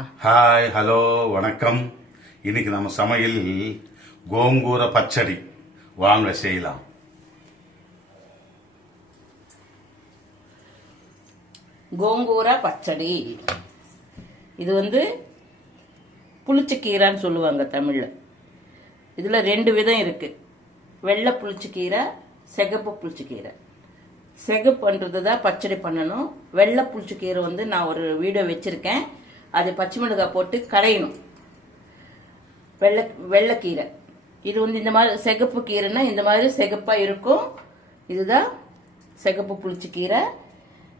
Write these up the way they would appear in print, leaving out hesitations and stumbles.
Hi hello வணக்கம். இன்னைக்கு நம்ம சமையல் கோங்கூர பச்சடி வாங்க செய்யலாம். கோங்கூர பச்சடி இது புளிச்சக்கீரைன்னு சொல்லுவாங்க தமிழ்ல. இதுல 2 விதம் இருக்கு. வெள்ளை புளிச்சக்கீரை, சிகப்பு புளிச்சக்கீரை. சிகப்புன்றது தான் பச்சடி பண்ணணும். வெள்ளை புளிச்சக்கீரை நான் ஒரு வீடியோ வச்சிருக்கேன். அது பச்சை மிளகாய் போட்டு கடையணும். வெள்ளைக்கீரை இது இந்த மாதிரி சிகப்பு கீரைன்னா இந்த மாதிரி சிகப்பா இருக்கும். இதுதான் சிகப்பு புளிச்சக்கீரை.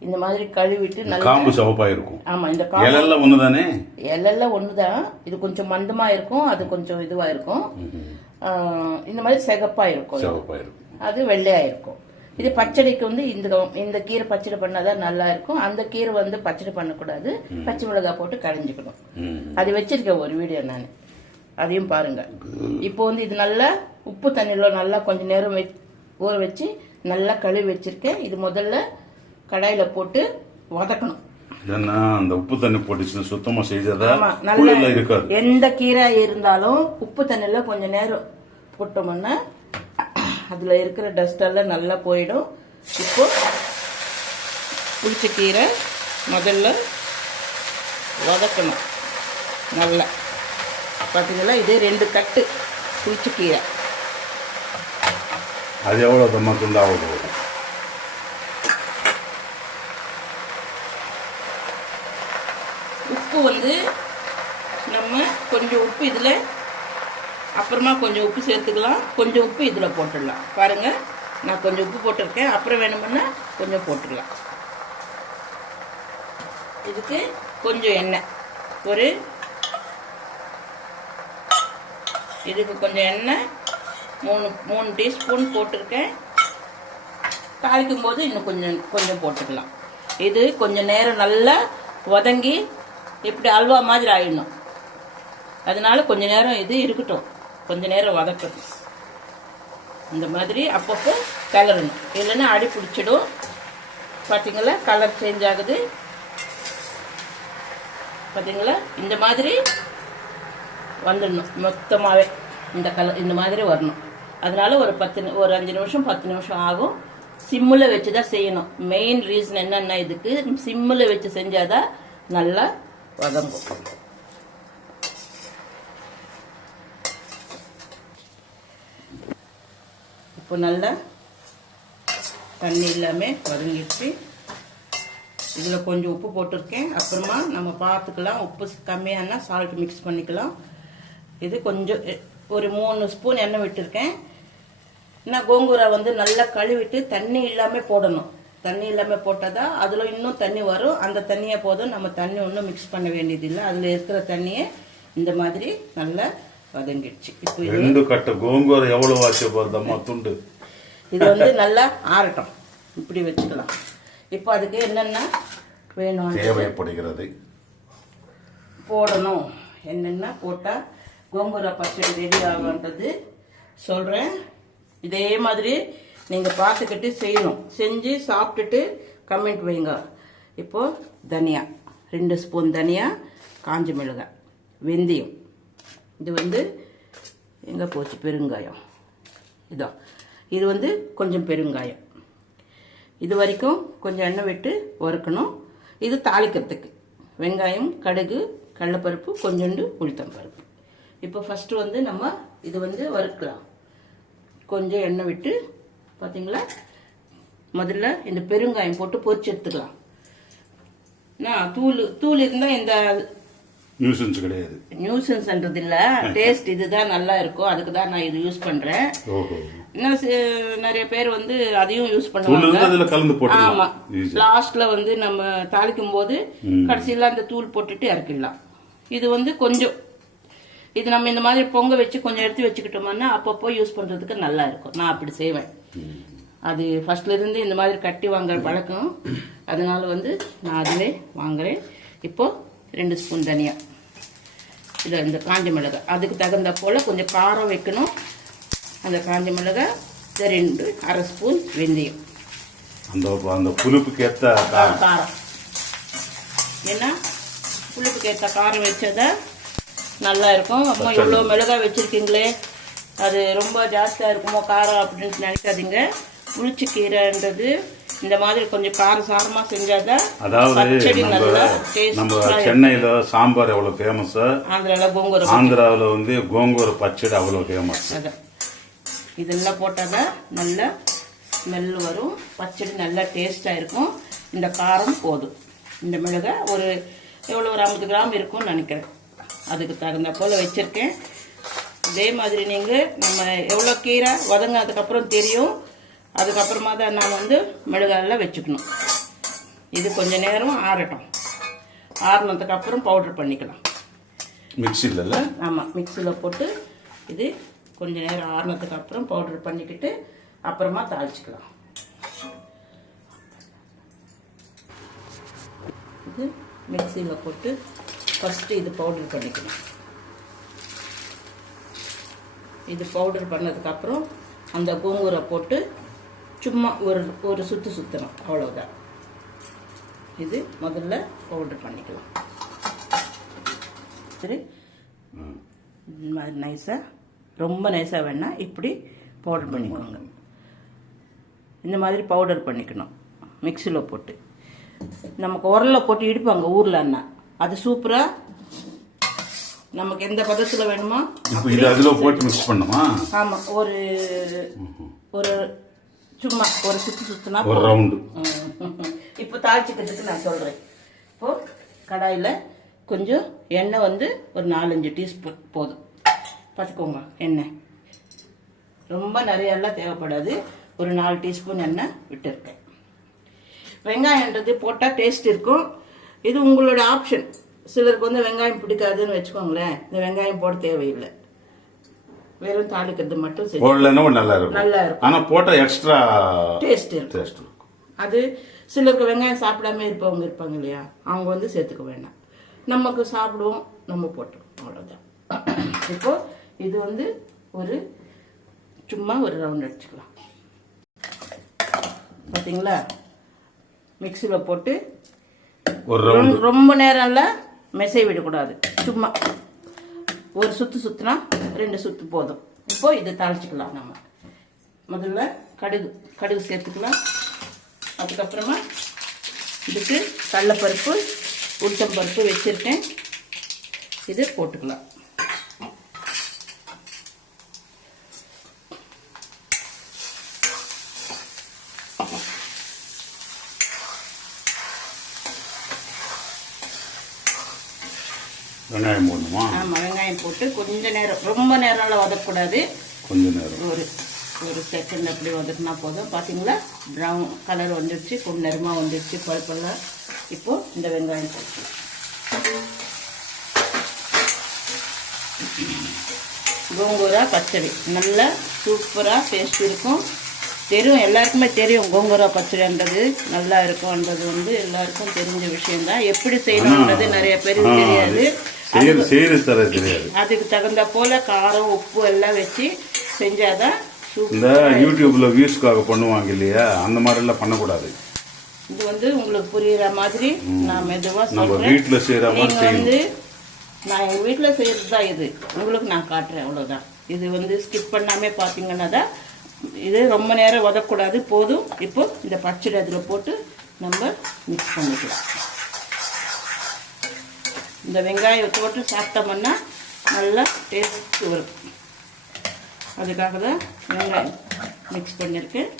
இந்த மாதிரி கழுவிட்டு நல்லா காம்பு சிவப்பா இருக்கும். ஆமா, இந்த எல்லாம் ஒண்ணுதானே? எல்லாம் ஒண்ணுதான். இது கொஞ்சம் மந்தமா இருக்கும், அது கொஞ்சம் இதுவா இருக்கும். இந்த மாதிரி சிகப்பா இருக்கும், அது வெள்ளையா இருக்கும். இது பச்சடிக்கு இந்த கீரை பச்சடி பண்ணாதான் நல்லா இருக்கும். அந்த கீரை பச்சடி பண்ணக்கூடாது. பச்சை மிளகாய் போட்டு கடைஞ்சிக்கணும். அது வச்சிருக்கேன் ஒரு வீடியோ, நான் அதையும் பாருங்க. இப்போ இது நல்லா உப்பு தண்ணியில நல்லா கொஞ்ச நேரம் ஊற வச்சு நல்லா கழுவி வச்சிருக்கேன். இது முதல்ல கடாயில போட்டு வதக்கணும். அந்த உப்பு தண்ணி போட்டு சுத்தமா செய்தா இருக்காது. எந்த கீரை இருந்தாலும் உப்பு தண்ணியில கொஞ்ச நேரம் போட்டோம்னா அதுல இருக்கிற டஸ்ட் எல்லாம் நல்லா போயிடும். இப்போ புளிச்சக்கீரை முதல்ல வதக்கணும் நல்லா. பார்த்தீங்களா, இதே 2 கட்டு புளிச்சக்கீரை. அது எவ்வளவு தம்மாக்குண்டாவது உப்பு நம்ம கொஞ்சம் உப்பு இதுல அப்புறமா கொஞ்சம் உப்பு சேர்த்துக்கலாம். கொஞ்சம் உப்பு இதுல போட்டுடலாம். பாருங்க, நான் கொஞ்சம் உப்பு போட்டிருக்கேன். அப்புறம் வேணும்னா கொஞ்சம் போட்டுடலாம். இதுக்கு கொஞ்சம் எண்ணெய், இதுக்கு கொஞ்சம் எண்ணெய் 3 டீஸ்பூன் போட்டிருக்கேன். தாளிக்கும் போது இன்னும் கொஞ்சம் போட்டுக்கலாம். இது கொஞ்சம் நேரம் நல்லா வதங்கி இப்படி அல்வா மாதிரி ஆயிடணும். அதனால கொஞ்ச நேரம் இது இருக்கட்டும், கொஞ்ச நேரம் வதக்கணும். இந்த மாதிரி அப்பப்போ கிளறணும், இல்லைன்னா அடி பிடிச்சிடும். பார்த்தீங்களா, கலர் சேஞ்ச் ஆகுது. பார்த்தீங்களா, இந்த மாதிரி வந்துடணும் மொத்தமாகவே. இந்த கலர் இந்த மாதிரி வரணும். அதனால ஒரு 5 நிமிஷம் 10 நிமிஷம் ஆகும். சிம்மில் வச்சு தான் செய்யணும். மெயின் ரீசன் என்னன்னா, இதுக்கு சிம்மில் வச்சு செஞ்சாதான் நல்லா வதங்கும். இப்போ நல்லா தண்ணி இல்லாமல் வதங்கிடுச்சு. இதில் கொஞ்சம் உப்பு போட்டிருக்கேன். அப்புறமா நம்ம பார்த்துக்கலாம், உப்பு கம்மியானா சால்ட் மிக்ஸ் பண்ணிக்கலாம். இது கொஞ்சம் ஒரு 3 ஸ்பூன் எண்ணெய் விட்டுருக்கேன். நான் கோங்கூரை நல்லா கழுவிட்டு தண்ணி இல்லாமல் போடணும். தண்ணி இல்லாமல் போட்டால் தான் அதில் இன்னும் தண்ணி வரும். அந்த தண்ணியை போதும், நம்ம தண்ணி ஒன்றும் மிக்ஸ் பண்ண வேண்டியதில்லை. அதில் இருக்கிற தண்ணியை இந்த மாதிரி நல்லா வதங்கிடுச்சு. இப்போ 2 கட்டு கோங்கூரை எவ்வளவு ஆச்சு போறதம்மா துண்டு. இது நல்லா ஆறட்டும், இப்படி வச்சுக்கலாம். இப்போ அதுக்கு என்னென்ன வேணும் தேவைப்படுகிறது போடணும். என்னென்ன போட்டால் கோங்கூரை பச்சடி ரெடி ஆகுன்றது சொல்கிறேன். இதே மாதிரி நீங்கள் பார்த்துக்கிட்டு செய்யணும். செஞ்சு சாப்பிட்டுட்டு கமெண்ட் வைங்க. இப்போது தனியா 2 ஸ்பூன் தனியா, காஞ்ச மிளகாய், வெந்தயம், இது எங்கே போச்சு பெருங்காயம், இது கொஞ்சம் பெருங்காயம். இது வரைக்கும் கொஞ்சம் எண்ணெய் விட்டு வறுக்கணும். இது தாளிக்கிறதுக்கு வெங்காயம், கடுகு, கடலைப்பருப்பு, கொஞ்சோண்டு உளுத்தம்பருப்பு. இப்போ ஃபஸ்ட்டு நம்ம இது வறுக்கலாம். கொஞ்சம் எண்ணெய் விட்டு பார்த்தீங்களா, முதல்ல இந்த பெருங்காயம் போட்டு பொரிச்சு எடுத்துக்கலாம். நான் தூள் இருந்தால் இந்த நியூசன்ஸ் கிடையாது. நியூசன்ஸ்ன்றது இல்ல, டேஸ்ட் இதுதான் நல்லா இருக்கும். அதுக்கு தான் நான் இது யூஸ் பண்றேன். இன்னும் நிறைய பேர் அதையும் யூஸ் பண்ணுவாங்க. ஆமா, லாஸ்ட்ல நம்ம தாளிக்கும் போது கடைசியில அந்த தூள் போட்டுட்டு இறக்கிடலாம். இது கொஞ்சம் இது நம்ம இந்த மாதிரி பொங்க வச்சு கொஞ்சம் எடுத்து வச்சுக்கிட்டோம்னா அப்பப்போ யூஸ் பண்றதுக்கு நல்லா இருக்கும். நான் அப்படி செய்வேன். அது ஃபர்ஸ்ட்ல இருந்து இந்த மாதிரி கட்டி வாங்குற பழக்கம். அதனால நான் அதுவே வாங்குறேன். இப்போ 2 ஸ்பூன் தனியா, இதில் இந்த காஞ்ச மிளகாய், அதுக்கு தகுந்த போல் கொஞ்சம் காரம் வைக்கணும். அந்த காஞ்ச மிளகாய், 1/2 ஸ்பூன் வெந்தயம், அந்த புளிப்புக்கு ஏற்ற காரம். ஏன்னா புளிப்புக்கு ஏற்ற காரம் வச்சதா நல்லா இருக்கும். அம்மா இவ்வளோ மிளகாய் வச்சுருக்கீங்களே, அது ரொம்ப ஜாஸ்தியாக இருக்குமோ காரம் அப்படின்னு நினைக்காதீங்க. புளிச்சக்கீரைன்றது இந்த மாதிரி கொஞ்சம் காரசாரமாக செஞ்சாதான் பச்சடி நல்லா டேஸ்ட். நம்ம சென்னையில் சாம்பார் எவ்வளோ ஃபேமஸ், ஆந்திராவில் வந்து கோங்கூரை பச்சடி அவ்வளோ ஃபேமஸ். அதான் இதெல்லாம் போட்டாதான் நல்லா ஸ்மெல் வரும், பச்சடி நல்லா டேஸ்ட்டாக இருக்கும். இந்த காரம் போதும். இந்த மிளகாய் ஒரு எவ்வளோ ஒரு 50 கிராம் இருக்கும்னு நினைக்கிறேன். அதுக்கு தகுந்த போல் வச்சுருக்கேன். இதே மாதிரி நீங்கள் நம்ம எவ்வளோ கீரை வதங்கினதுக்கப்புறம் தெரியும். அதுக்கப்புறமா தான் நான் வந்து மிளகாயெல்லாம் வச்சுக்கணும். இது கொஞ்சம் நேரம் ஆறட்டும். ஆறுனதுக்கப்புறம் பவுட்ரு பண்ணிக்கலாம் மிக்சியில். ஆமாம், மிக்சியில் போட்டு இது கொஞ்சம் நேரம் ஆறுனதுக்கப்புறம் பவுட்ரு பண்ணிக்கிட்டு அப்புறமா தாளிச்சிக்கலாம். இது மிக்சியில் போட்டு ஃபஸ்ட்டு இது பவுட்ரு பண்ணிக்கணும். இது பவுடர் பண்ணதுக்கப்புறம் அந்த கோங்கூரை போட்டு சும்மா ஒரு சுற்றணும், அவ்வளோதான். இது முதல்ல பவுடர் பண்ணிக்கலாம். சரி, இந்த மாதிரி நைஸாக, ரொம்ப நைஸாக வேணால் இப்படி பவுடர் பண்ணிக்கோங்க. இந்த மாதிரி பவுடர் பண்ணிக்கணும் மிக்சியில் போட்டு. நமக்கு உரலில் போட்டு இடிப்பாங்க ஊரில் அண்ணா, அது சூப்பராக நமக்கு எந்த பதத்தில் வேணுமோ அதில் போட்டு மிக்ஸ் பண்ணுமா. ஆமாம், ஒரு சும்மா ஒரு சுற்றினா ஒரு ரவுண்டு. இப்போ தாளிச்சிக்கிறதுக்கு நான் சொல்கிறேன். இப்போது கடாயில் கொஞ்சம் எண்ணெய் வந்து ஒரு 4-5 டீஸ்பூன் போதும். பார்த்துக்கோங்க, எண்ணெய் ரொம்ப நிறையெல்லாம் தேவைப்படாது. ஒரு 4 டீஸ்பூன் எண்ணெய் விட்டுருக்கேன். வெங்காயன்றது போட்டால் டேஸ்ட் இருக்கும். இது உங்களோட ஆப்ஷன். சிலருக்கு வந்து வெங்காயம் பிடிக்காதுன்னு வச்சுக்கோங்களேன், இந்த வெங்காயம் போட தேவையில்லை. வெறும் தாளிக்கிறது மட்டும் நல்லா இருக்கும். ஆனால் போட்டால் எக்ஸ்ட்ரா டேஸ்ட் இருக்கும். அது சிலருக்கு வெங்காயம் சாப்பிடாம இருப்பவங்க இருப்பாங்க இல்லையா, அவங்க வந்து சேர்த்துக்க வேண்டாம். நமக்கு சாப்பிடுவோம், நம்ம போட்டோம், அவ்வளோதான். இப்போ இது வந்து சும்மா ஒரு ரவுண்ட் அடிச்சுக்கலாம். பார்த்தீங்களா, மிக்சியில் போட்டு ரொம்ப நேரம்ல மெசை விடக்கூடாது. சும்மா ஒரு சுற்றுனா 2 சுற்று போதும். இப்போ இதை தாளிச்சிக்கலாம். நம்ம முதல்ல கடுகு சேர்த்துக்கலாம். அதுக்கப்புறமா இதுக்கு கடலைப்பருப்பு, உளுத்தம்பருப்பு வச்சுருக்கேன், இது போட்டுக்கலாம். வெங்காயம் போடணுமா? ஆமாம், வெங்காயம் போட்டு கொஞ்ச நேரம், ரொம்ப நேரம்லாம் வதக்கக்கூடாது. கொஞ்ச நேரம், ஒரு செகண்ட் அப்படி வதக்குனா போதும். பார்த்தீங்களா, ப்ரௌன் கலர் வந்துடுச்சு, கொஞ்சம் நேரமாக வந்துடுச்சு பருப்பெல்லாம். இப்போது இந்த வெங்காயம் போட்டு கோங்கூரா பச்சடி நல்லா சூப்பராக டேஸ்ட் இருக்கும். தெரியும், எல்லாருக்குமே தெரியும் கோங்கூரா பச்சடின்றது நல்லா இருக்கும்ன்றது வந்து எல்லாருக்கும் தெரிஞ்ச விஷயம்தான். எப்படி செய்யணுன்றது நிறைய பேருக்கு தெரியாது. அதுக்கு தகுந்த போல காரம், உப்பு எல்லாம் வச்சு செஞ்சாதான் இந்த யூடியூப்ல வியூஸ்க்காக பண்ணுவாங்க இல்லையா, அந்த மாதிரி எல்லாம் பண்ணக்கூடாது. இது வந்து உங்களுக்கு புரியுற மாதிரி நான் மெதுவா சொல்றேன். வீட்டுல செய்யற மாதிரி வந்து நான் எங்க வீட்டுல செய்யறது தான் இது, உங்களுக்கு நான் காட்டுறேன், அவ்வளவுதான். இது வந்து ஸ்கிப் பண்ணாமே பாத்தீங்கன்னா தான். இது ரொம்ப நேரம் வதக்கூடாது, போதும். இப்போ இந்த பச்சடி அதில் போட்டு நம்ம மிக்ஸ் பண்ணிக்கலாம். இந்த வெங்காயம் போட்டு சாப்பிட்டோம்னா நல்லா டேஸ்ட் வரும். அதுக்காக தான் வெங்காயம் மிக்ஸ் பண்ணியிருக்கேன்.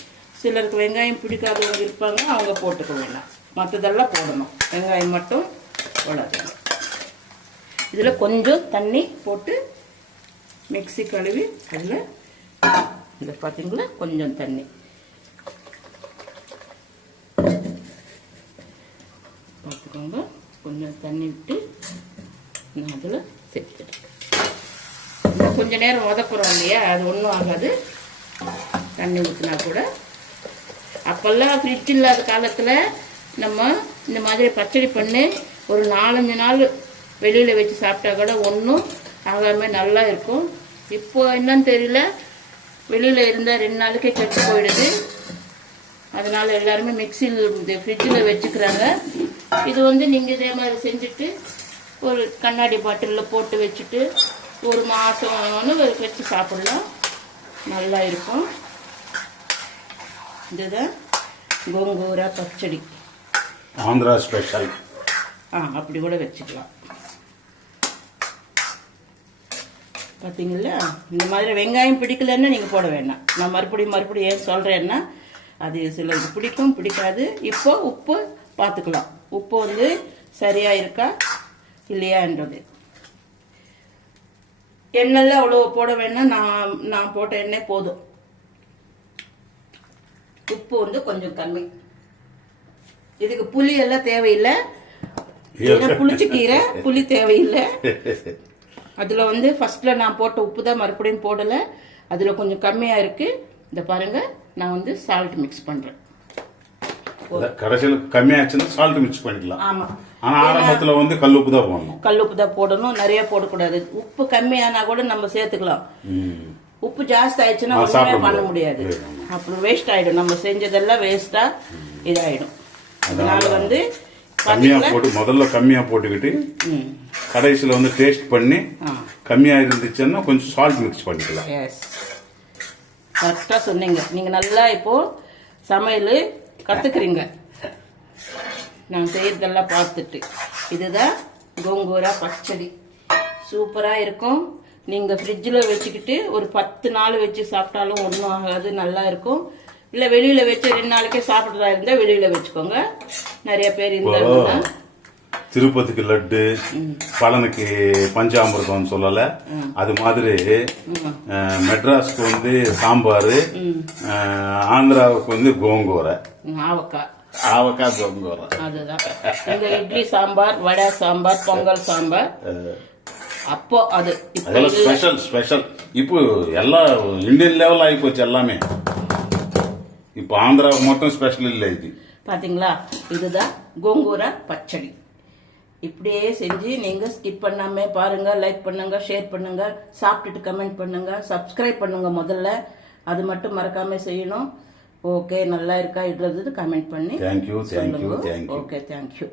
சிலருக்கு வெங்காயம் பிடிக்காதவங்க இருப்பாங்க, அவங்க போட்டுக்க வேண்டாம். மற்றதெல்லாம் போடணும், வெங்காயம் மட்டும் போடாது. இதில் கொஞ்சம் தண்ணி போட்டு மிக்ஸி கழுவி அதில் இதை பார்த்தீங்களா, கொஞ்சம் தண்ணி பார்த்துக்கோங்க. கொஞ்சம் தண்ணி விட்டு நான் அதில் சேர்த்துருக்கேன். கொஞ்சம் நேரம் வதக்குறோம் இல்லையா, அது ஒன்றும் ஆகாது தண்ணி ஊற்றினா கூட. அப்போல்லாம் ஃப்ரிட்ஜ் இல்லாத காலத்தில் நம்ம இந்த மாதிரி பச்சடி பண்ணி ஒரு 4-5 நாள் வெளியில் வச்சு சாப்பிட்டா கூட ஒன்றும் ஆகாமல் நல்லா இருக்கும். இப்போ என்னன்னு தெரியல, வெளியில் இருந்தால் 2 நாளுக்கே கெட்டு போயிடுது. அதனால் எல்லாருமே மிக்சியில் ஃப்ரிட்ஜில் வச்சுக்கிறாங்க. இது வந்து நீங்கள் இதே மாதிரி செஞ்சுட்டு ஒரு கண்ணாடி பாட்டிலில் போட்டு வச்சுட்டு ஒரு மாதம்னு வச்சு சாப்பிடலாம், நல்லா இருக்கும். இதுதான் கோங்கூரா பச்சடி, ஆந்திரா ஸ்பெஷல். அப்படி கூட வச்சுக்கலாம். பார்த்தீங்களா, இந்த மாதிரி வெங்காயம் பிடிக்கலன்னா நீங்கள் போட வேண்டாம். நான் மறுபடியும் ஏன் சொல்கிறேன்னா, அது சிலருக்கு பிடிக்கும் பிடிக்காது. இப்போ உப்பு பார்த்துக்கலாம், உப்பு வந்து சரியாக இருக்கா இல்லையான்றது. எண்ணெயில் அவ்வளோ போட வேணாம், நான் போட்ட எண்ணெய் போதும். உப்பு வந்து கொஞ்சம் கம்மி. இதுக்கு புளி எல்லாம் தேவையில்லை, புளிச்சக்கீரை புளி தேவையில்லை. அதில் வந்து ஃபர்ஸ்ட்ல நான் போட்ட உப்பு தான் மறுபடியும் போடலை, அதில் கொஞ்சம் கம்மியாக இருக்கு. இந்த பாருங்க, நான் வந்து சால்ட் மிக்ஸ் பண்றேன். கடைசியில் கம்மியாச்சுன்னா சால்ட் மிக்ஸ் பண்ணிக்கலாம். ஆமா, ஆனா ஆரம்பத்துல வந்து கல்லுப்பு தான் போடணும். கல்லுப்பு தான் போடணும், நிறைய போடக்கூடாது. உப்பு கம்மியானா கூட நம்ம சேர்த்துக்கலாம். உப்பு ஜாஸ்தி ஆயிடுச்சுன்னா ஒண்ணுமே பண்ண முடியாது, அப்புறம் வேஸ்ட் ஆயிடும். நம்ம செஞ்சதெல்லாம் வேஸ்டா இதாயிடும். அதனால வந்து கம்மியா போட்டு முதல்ல கம்மியா போட்டுக்கிட்டு கடைசியில் வந்து டேஸ்ட் பண்ணி கம்மியா இருந்துச்சுன்னா கொஞ்சம் சால்ட் மிக்ஸ் பண்ணிக்கலாம். கரெக்டா சொன்னீங்க. நீங்க நல்லா இப்போ சமையல் கத்துக்கிறீங்க, நான் செய்யறதெல்லாம் பார்த்துட்டு. இதுதான் கோங்கூரா பச்சடி, சூப்பரா இருக்கும். நீங்க ஃப்ரிட்ஜில் வச்சுக்கிட்டு ஒரு 10 நாள் வச்சு சாப்பிட்டாலும் ஒன்றும் ஆகாது, நல்லா இருக்கும். இல்லை வெளியில வச்சு 2 நாளைக்கே சாப்பிட்றதா இருந்தா வெளியில வச்சுக்கோங்க. நிறைய பேர் இருந்தாங்கன்னா திருப்பதிக்கு லட்டு, பழனுக்கு பஞ்சாமிர்தம் சொல்லல, அது மாதிரி மெட்ராஸ்க்கு வந்து சாம்பார், ஆந்திராவுக்கு வந்து கோங்கூரை, ஆவக்காய் கோங்கூரை. அதுதான் இந்த இட்லி சாம்பார், வடை சாம்பார், பொங்கல் சாம்பார். அப்போ அதெல்லாம் ஸ்பெஷல் ஸ்பெஷல். இப்போ எல்லாம் இந்தியன் லெவல் ஆகி போச்சு எல்லாமே. இப்போ ஆந்திராவுக்கு மட்டும் ஸ்பெஷல் இல்லை இது. பாத்தீங்களா, இதுதான் கோங்கூரா பச்சடி. இப்படியே செஞ்சு நீங்க ஸ்கிப் பண்ணாம பாருங்க. லைக் பண்ணுங்க, ஷேர் பண்ணுங்க, சாப்பிட்டுட்டு கமெண்ட் பண்ணுங்க, சப்ஸ்கிரைப் பண்ணுங்க. முதல்ல அது மட்டும் மறக்காம செய்யணும். ஓகே, நல்லா இருக்கா இடுறது கமெண்ட் பண்ணி தேங்க்யூ. Okay, thank you.